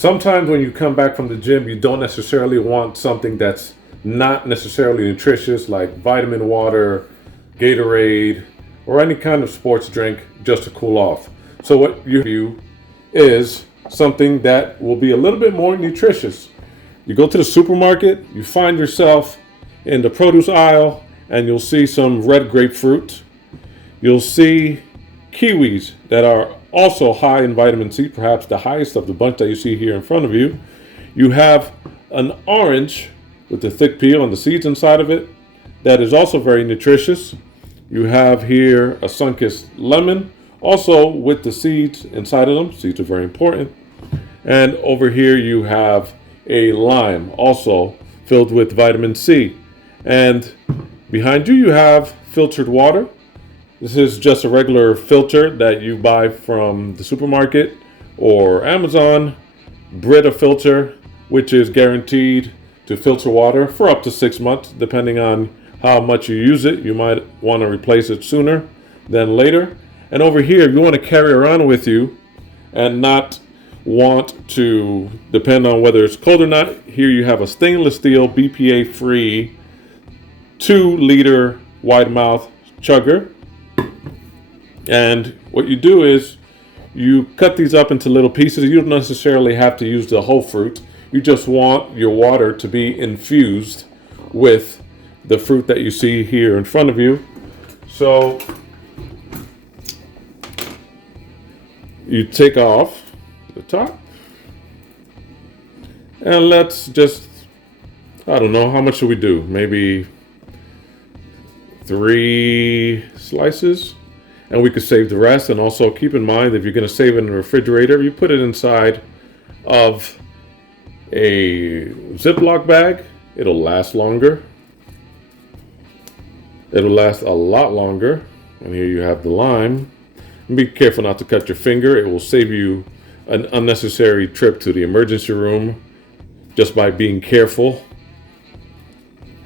Sometimes when you come back from the gym, you don't necessarily want something that's not necessarily nutritious, like vitamin water, Gatorade, or any kind of sports drink just to cool off. So what you do is something that will be a little bit more nutritious. You go to the supermarket, you find yourself in the produce aisle, and you'll see some red grapefruit. You'll see kiwis that are also high in vitamin C, perhaps the highest of the bunch that you see here in front of you. You have an orange with the thick peel and the seeds inside of it that is also very nutritious. You have here a sun-kissed lemon, also with the seeds inside of them. Seeds are very important. And over here you have a lime, also filled with vitamin C. And behind you, you have filtered water. This is just a regular filter that you buy from the supermarket or Amazon. Brita filter, which is guaranteed to filter water for up to 6 months, depending on how much you use it. You might want to replace it sooner than later. And over here, if you want to carry around with you and not want to depend on whether it's cold or not, here you have a stainless steel BPA free 2-liter wide mouth chugger. And what you do is you cut these up into little pieces. You don't necessarily have to use the whole fruit. You just want your water to be infused with the fruit that you see here in front of you. So you take off the top, and let's just, I don't know, how much should we do? Maybe 3 slices, and we could save the rest. And also keep in mind, if you're going to save it in the refrigerator, you put it inside of a Ziploc bag. It'll last longer. It'll last a lot longer. And here you have the lime. And be careful not to cut your finger. It will save you an unnecessary trip to the emergency room just by being careful.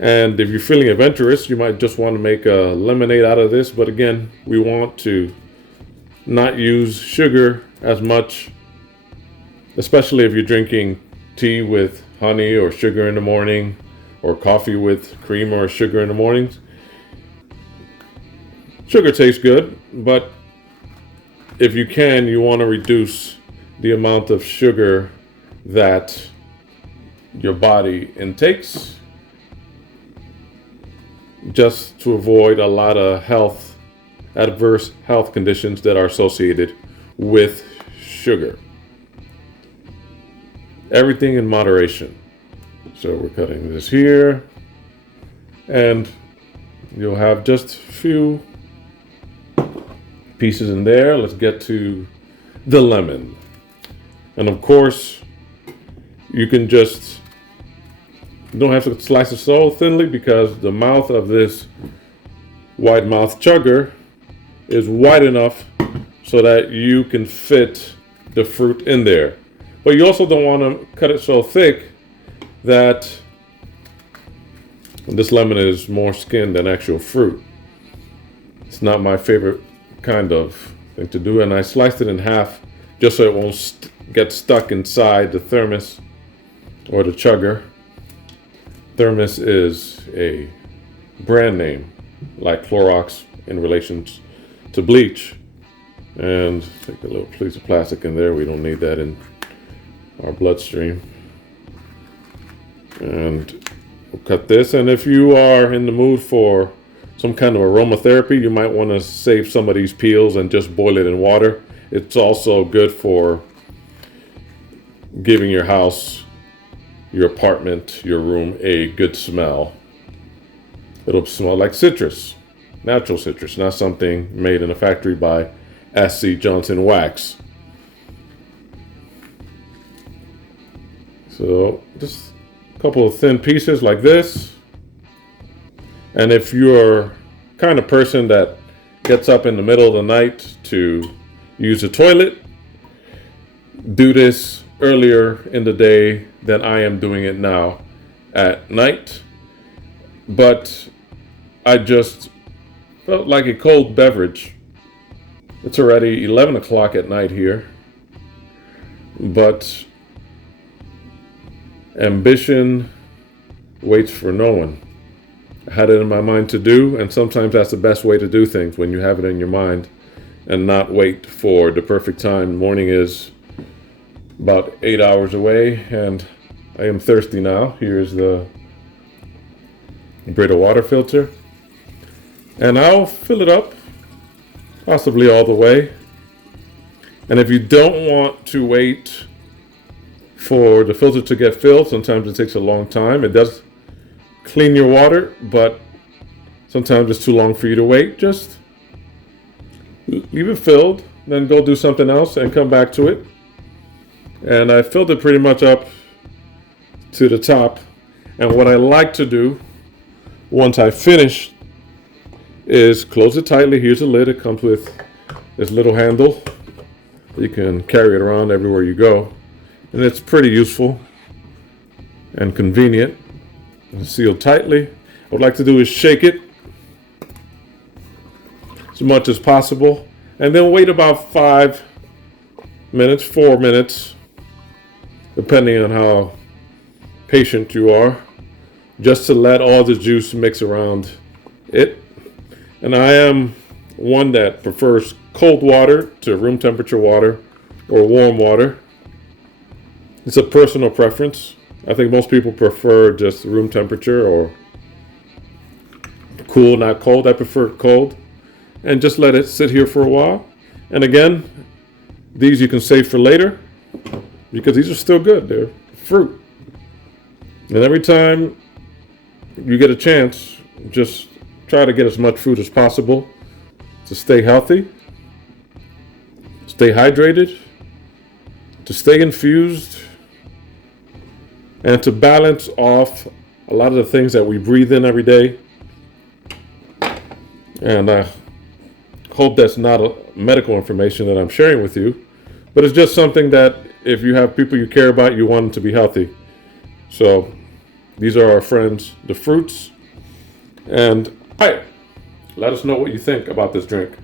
And if you're feeling adventurous, you might just want to make a lemonade out of this. But again, we want to not use sugar as much, especially if you're drinking tea with honey or sugar in the morning, or coffee with cream or sugar in the mornings. Sugar tastes good, but if you can, you want to reduce the amount of sugar that your body intakes, just to avoid a lot of adverse health conditions that are associated with sugar. Everything in moderation. So we're cutting this here, and you'll have just a few pieces in there. Let's get to the lemon. And of course, you don't have to slice it so thinly, because the mouth of this wide mouth chugger is wide enough so that you can fit the fruit in there. But you also don't want to cut it so thick that this lemon is more skin than actual fruit. It's not my favorite kind of thing to do, and I sliced it in half just so it won't get stuck inside the thermos or the chugger. Thermos is a brand name, like Clorox in relation to bleach. And take a little piece of plastic in there. We don't need that in our bloodstream. And we'll cut this. And if you are in the mood for some kind of aromatherapy, you might want to save some of these peels and just boil it in water. It's also good for giving your house, your apartment, your room a good smell. It'll smell like citrus, natural citrus, not something made in a factory by S.C. Johnson Wax. So just a couple of thin pieces like this. And if you're kind of person that gets up in the middle of the night to use the toilet, do this earlier in the day than I am doing it now at night. But I just felt like a cold beverage. It's already 11 o'clock at night here, but Ambition waits for no one. I had it in my mind to do, and sometimes that's the best way to do things, when you have it in your mind and not wait for the perfect time. Morning is about 8 hours away, and I am thirsty now. Here's the Brita water filter, and I'll fill it up, possibly all the way. And if you don't want to wait for the filter to get filled, sometimes it takes a long time. It does clean your water, but sometimes it's too long for you to wait. Just leave it filled, then go do something else and come back to it. And I filled it pretty much up to the top. And what I like to do once I finish is close it tightly. Here's a lid. It comes with this little handle. You can carry it around everywhere you go. And it's pretty useful and convenient. And sealed tightly. What I'd like to do is shake it as much as possible, and then wait about 5 minutes, 4 minutes, depending on how patient you are, just to let all the juice mix around it. And I am one that prefers cold water to room temperature water or warm water. It's a personal preference. I think most people prefer just room temperature or cool, not cold. I prefer cold. And just let it sit here for a while. And again, these you can save for later because these are still good. They're fruit. And every time you get a chance, just try to get as much fruit as possible to stay healthy, stay hydrated, to stay infused, and to balance off a lot of the things that we breathe in every day. And I hope that's not a medical information that I'm sharing with you, but it's just something that if you have people you care about, you want them to be healthy. So these are our friends, the fruits. And hi, let us know what you think about this drink.